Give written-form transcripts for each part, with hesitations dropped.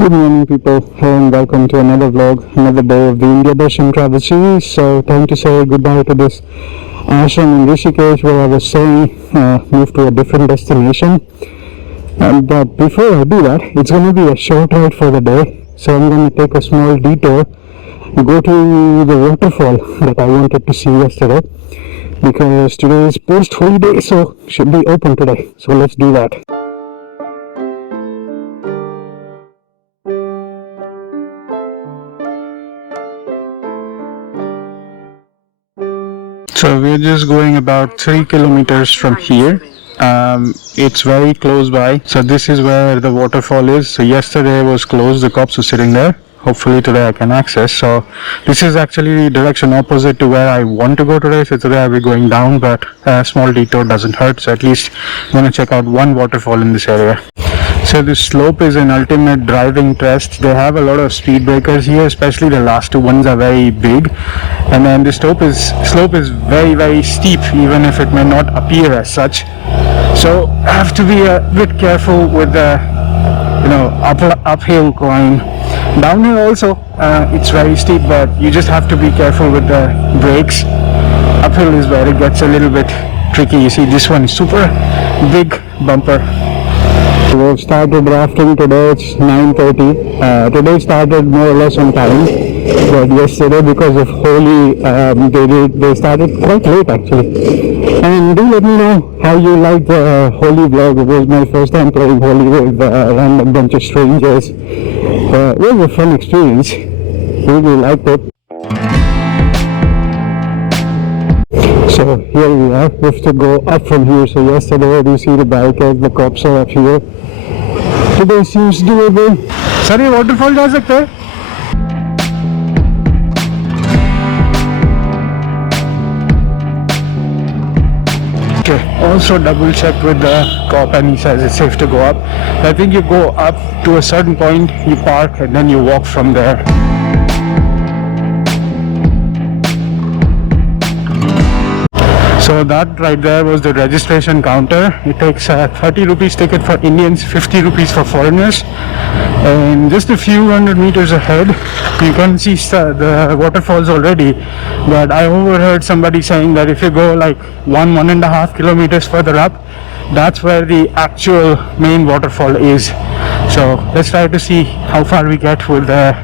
Good morning, people. Hello and welcome to another vlog, another day of the India Darshan travel series. So, time to say goodbye to this Ashram in Rishikesh where I was saying move to a different destination. But before I do that, it's going to be a short ride for the day. So, I'm going to take a small detour, go to the waterfall that I wanted to see yesterday because today is post-Holi day, so should be open today. So, let's do that. So we're just going about 3 kilometers from here. It's very close by. So this is where the waterfall is. So yesterday was closed, the cops were sitting there. Hopefully today I can access. So this is actually direction opposite to where I want to go today. So today I'll be going down, but a small detour doesn't hurt. So at least I'm going to check out one waterfall in this area. So this slope is an ultimate driving test. They have a lot of speed breakers here, especially the last two ones are very big. And then the slope is very steep, even if it may not appear as such. So I have to be a bit careful with the uphill climb. Downhill also it's very steep, but you just have to be careful with the brakes. Uphill is where it gets a little bit tricky. You see this one is super big bumper. We've started rafting today. It's 9:30. Today started more or less on time, but yesterday because of Holi they started quite late actually. And do let me know how you like the Holi vlog. It was my first time playing Holi with a random bunch of strangers. It was a fun experience. Really liked it. So here we are. We have to go up from here. So yesterday you see the barricades, the cops are up here. Today seems doable. Sir, ये waterfall जा सकते हैं? Okay. Also double check with the cop and he says it's safe to go up. I think you go up to a certain point, you park and then you walk from there. So that right there was the registration counter. It takes a 30 rupees ticket for Indians, 50 rupees for foreigners. And just a few hundred meters ahead, you can see the waterfalls already. But I overheard somebody saying that if you go like 1.5 kilometers further up, that's where the actual main waterfall is. So let's try to see how far we get with the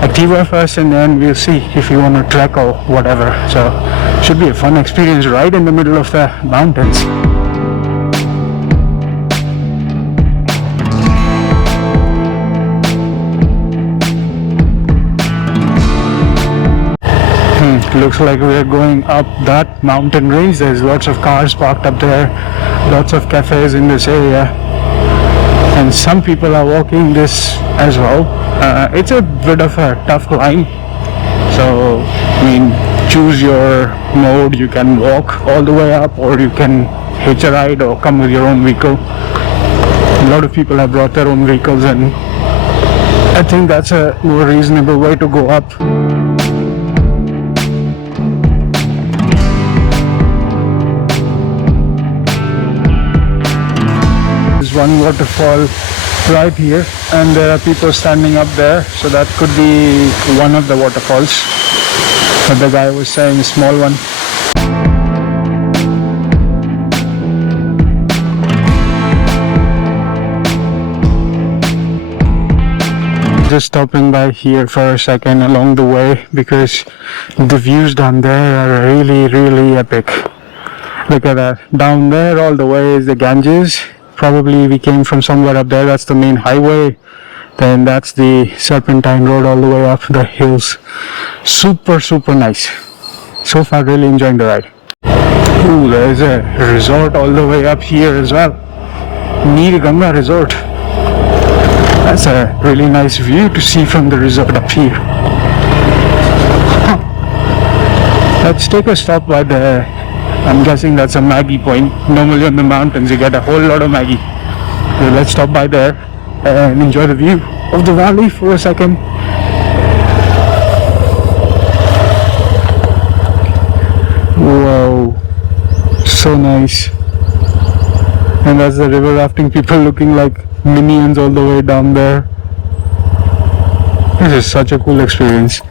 Activa first, and then we'll see if you want to trek or whatever. So should be a fun experience right in the middle of the mountains. Looks like we're going up that mountain range. There's lots of cars parked up there, lots of cafes in this area, and some people are walking this as well. It's a bit of a tough climb, so I mean, choose your mode. You can walk all the way up, or you can hitch a ride or come with your own vehicle. A lot of people have brought their own vehicles, and I think that's a more reasonable way to go up. There's one waterfall right here, and there are people standing up there, so that could be one of the waterfalls. But the guy was saying a small one. Just stopping by here for a second along the way because the views down there are really epic. Look at that. Down there all the way is the Ganges. Probably we came from somewhere up there. That's the main highway. Then that's the Serpentine Road all the way up the hills. Super nice. So far really enjoying the ride. Ooh, there's a resort all the way up here as well. Neer Resort. That's a really nice view to see from the resort up here. Let's take a stop by the, I'm guessing that's a Maggie point. Normally on the mountains you get a whole lot of Maggie. So let's stop by there and enjoy the view of the valley for a second. Wow, so nice. And that's the river rafting people looking like minions all the way down there. This is such a cool experience.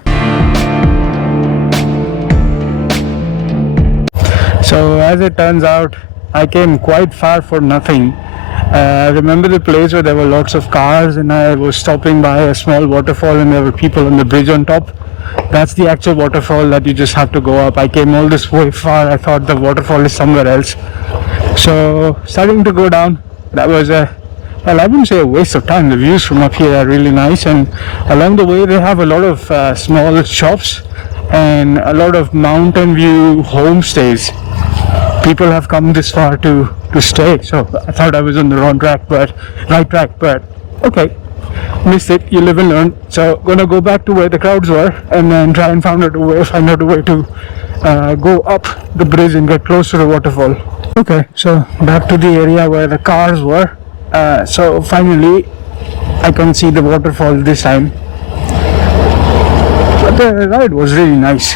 So as it turns out, I came quite far for nothing. I remember the place where there were lots of cars and I was stopping by a small waterfall and there were people on the bridge on top. That's the actual waterfall that you just have to go up. I came all this way far. I thought the waterfall is somewhere else. So starting to go down, that was well, I wouldn't say a waste of time. The views from up here are really nice, and along the way they have a lot of small shops and a lot of mountain view homestays. People have come this far to stay, so I thought I was on the wrong track, but right track, but okay, missed it. You live and learn. So gonna go back to where the crowds were and then try and find out a way to go up the bridge and get close to the waterfall. Okay, so back to the area where the cars were. So finally I can see the waterfall this time, but the ride was really nice.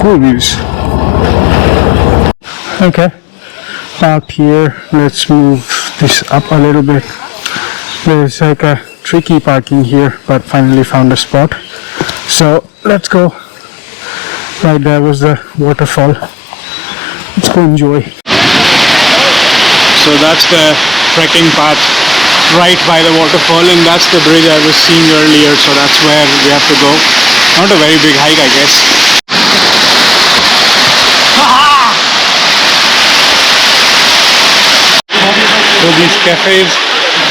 Cool views. Okay, parked here. Let's move this up a little bit. There's like a tricky parking here, but finally found a spot. So let's go. Right there was the waterfall. Let's go enjoy. So that's the trekking path right by the waterfall, and that's the bridge I was seeing earlier. So that's where we have to go. Not a very big hike, I guess. So these cafes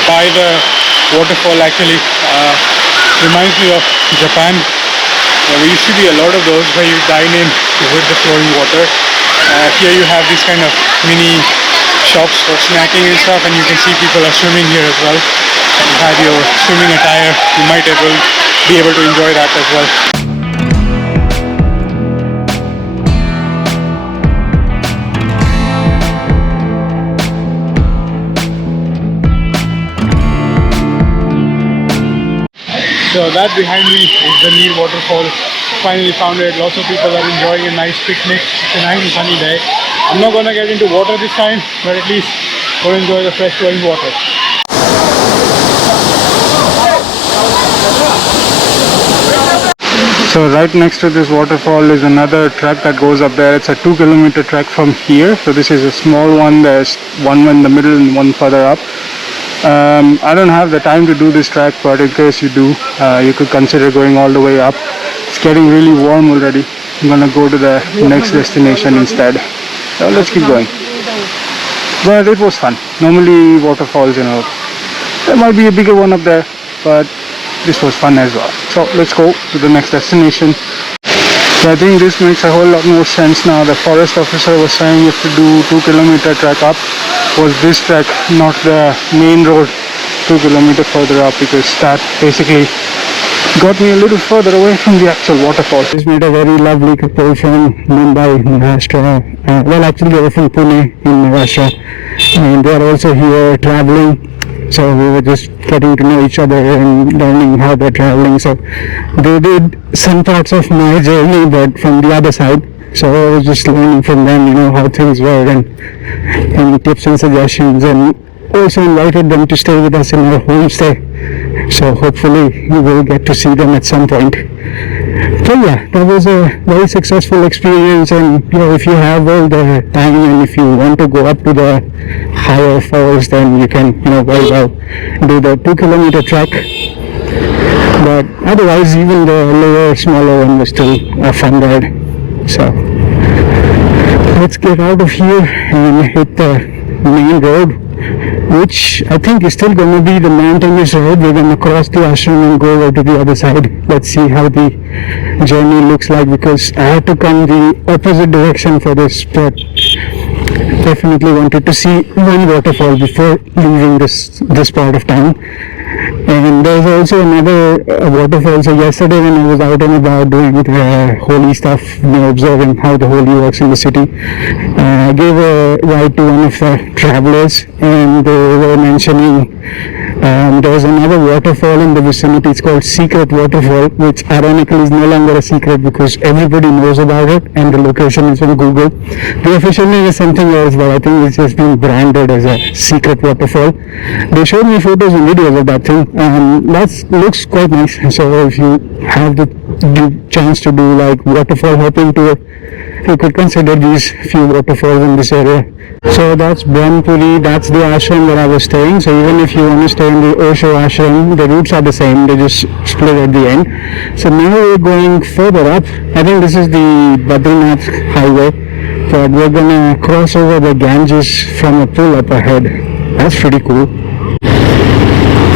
by the waterfall actually reminds me of Japan. We used to see a lot of those where you dine in with the flowing water. Here you have these kind of mini shops for snacking and stuff, and you can see people are swimming here as well. You have your swimming attire, you might be able to enjoy that as well. So that behind me is the Neer Waterfall. Finally found it. Lots of people are enjoying a nice picnic. It's a nice and sunny day. I'm not gonna get into water this time, but at least go enjoy the fresh flowing water. So right next to this waterfall is another trek that goes up there. It's a 2-kilometer trek from here. So this is a small one. There's one in the middle and one further up. I don't have the time to do this trek, but in case you do, you could consider going all the way up. It's getting really warm already. I'm gonna go to the next destination instead. So let's keep going. But it was fun. Normally waterfalls, there might be a bigger one up there, but this was fun as well. So let's go to the next destination. So I think this makes a whole lot more sense now. The forest officer was saying you have to do 2-kilometer trek up. Was this trek, not the main road 2 kilometers further up, because that basically got me a little further away from the actual waterfall. Just made a very lovely couple from Mumbai, Maharashtra. Well, actually they were from Pune in Maharashtra, and they are also here traveling. So we were just getting to know each other and learning how they're traveling. So they did some parts of my journey, but from the other side. So I was just learning from them, how things were, and any tips and suggestions, and also invited them to stay with us in our homestay. So hopefully we will get to see them at some point. So yeah, that was a very successful experience, and if you have all the time and if you want to go up to the higher falls, then you can very well do the 2-kilometer trek. But otherwise, even the lower, smaller one was still a fun ride. So let's get out of here and hit the main road, which I think is still going to be the mountainous road. We're going to cross the Ashram and go over to the other side. Let's see how the journey looks like, because I had to come the opposite direction for this, but definitely wanted to see one waterfall before leaving this part of town. And there's also another waterfall. So yesterday when I was out and about doing the Holi stuff, observing how the Holi works in the city, I gave a ride to one of the travelers, and they were mentioning There's another waterfall in the vicinity. It's called Secret Waterfall, which ironically is no longer a secret because everybody knows about it and the location is on Google. The official name is something else, but I think it's just been branded as a secret waterfall. They showed me photos and videos of that thing, and that looks quite nice. So if you have the chance to do like waterfall hopping tour, you could consider these few waterfalls in this area. So that's Brahmpuri, that's the ashram where I was staying. So even if you want to stay in the Osho ashram, the routes are the same, they just split at the end. So now we're going further up. I think this is the Badrinath highway, but we're gonna cross over the Ganges from a pool up ahead. That's pretty cool.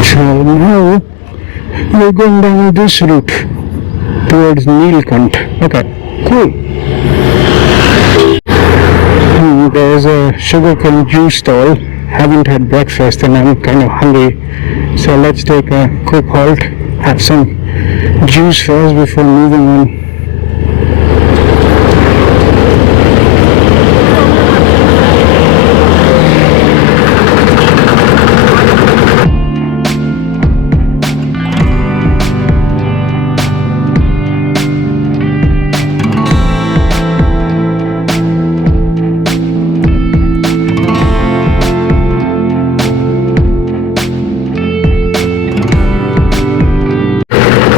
So now we're going down this route towards Neelkant. Okay, cool. There's a sugarcane juice stall. Haven't had breakfast and I'm kind of hungry. So let's take a quick halt, have some juice first before moving on.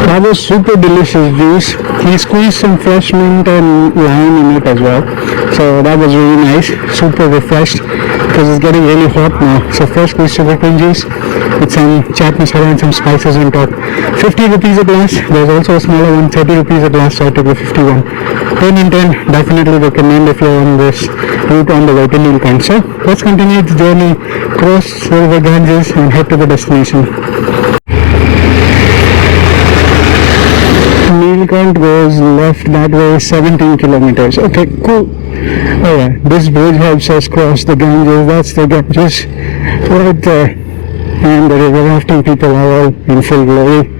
That was super delicious juice. He squeezed some fresh mint and lime in it as well. So that was really nice. Super refreshed because it's getting really hot now. So fresh squeezed sugarcane juice with some chaat masala and some spices on top. 50 rupees a glass. There's also a smaller one, 30 rupees a glass. So I took the 51. 10 in 10. Definitely recommend if you're on this route on the way to Neelkant. So let's continue the journey, cross over Ganges and head to the destination. Neelkant goes left that way 17 kilometers. Okay, cool. Alright, this bridge helps us cross the Ganges. That's the Ganges right there. And the river rafting people are all in full glory.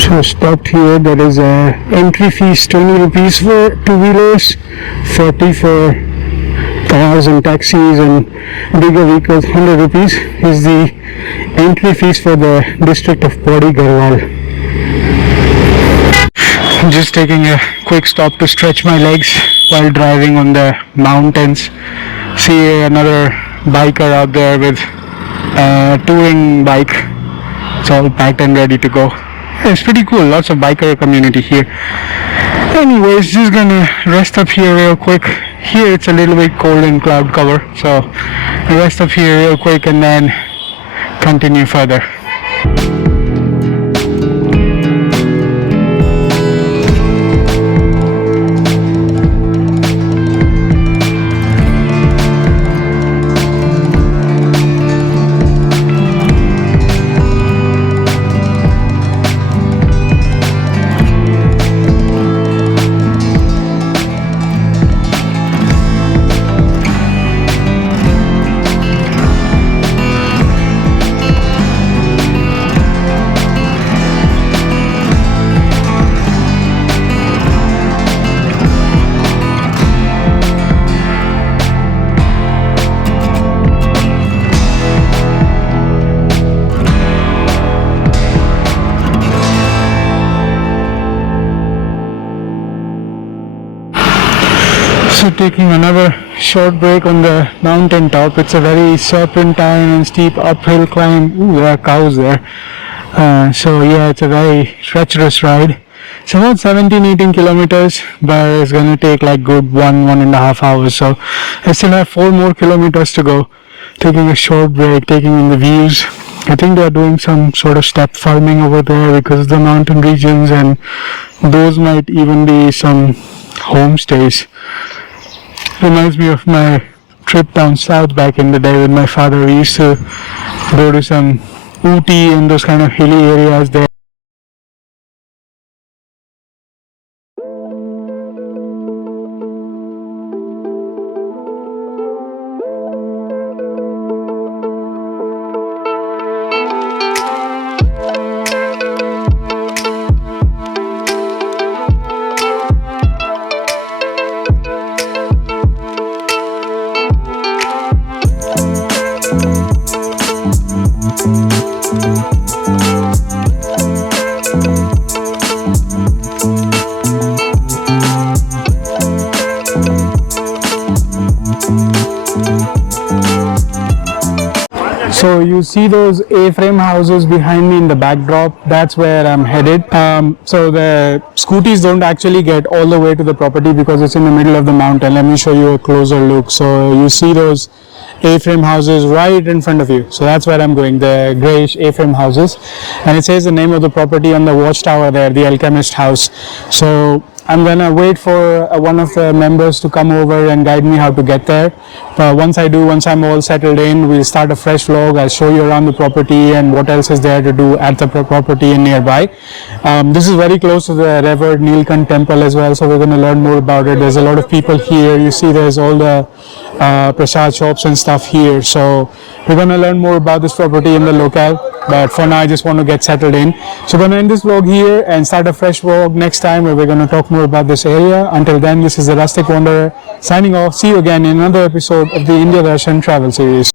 So stopped here. There is a entry fees 20 rupees for two-wheelers, 40 for cars and taxis and bigger vehicles. 100 rupees is the entry fees for the district of Podi Garhwal. Just taking a quick stop to stretch my legs while driving on the mountains. See another biker out there with a touring bike. It's all packed and ready to go. It's pretty cool, lots of biker community here. Anyways, just gonna rest up here real quick. Here it's a little bit cold in cloud cover, so rest up here real quick and then continue further. So taking another short break on the mountain top. It's a very serpentine and steep uphill climb. Ooh, there are cows there. So yeah, it's a very treacherous ride. It's about 17-18 kilometers, but it's gonna take like good 1.5 hours. So I still have 4 more kilometers to go. Taking a short break, taking in the views. I think they are doing some sort of step farming over there because of the mountain regions, and those might even be some homestays. Reminds me of my trip down south back in the day with my father. We used to go to some Ooty and those kind of hilly areas there. you see those A-frame houses behind me in the backdrop. That's where I'm headed. So the scooties don't actually get all the way to the property because it's in the middle of the mountain. Let me show you a closer look. So you see those A-frame houses right in front of you. So that's where I'm going, the greyish A-frame houses. And it says the name of the property on the watchtower there, the Alchemist House. So I'm gonna wait for one of the members to come over and guide me how to get there. But once I'm all settled in, we'll start a fresh vlog. I'll show you around the property and what else is there to do at the property and nearby. This is very close to the revered Neelkant temple as well, so we're going to learn more about it. There's a lot of people here. You see there's all the prasad shops and stuff here. So we're going to learn more about this property in the locale. But for now, I just want to get settled in. So I'm going to end this vlog here and start a fresh vlog next time where we're going to talk more about this area. Until then, this is the Rustic Wanderer signing off. See you again in another episode of the India Darshan travel series.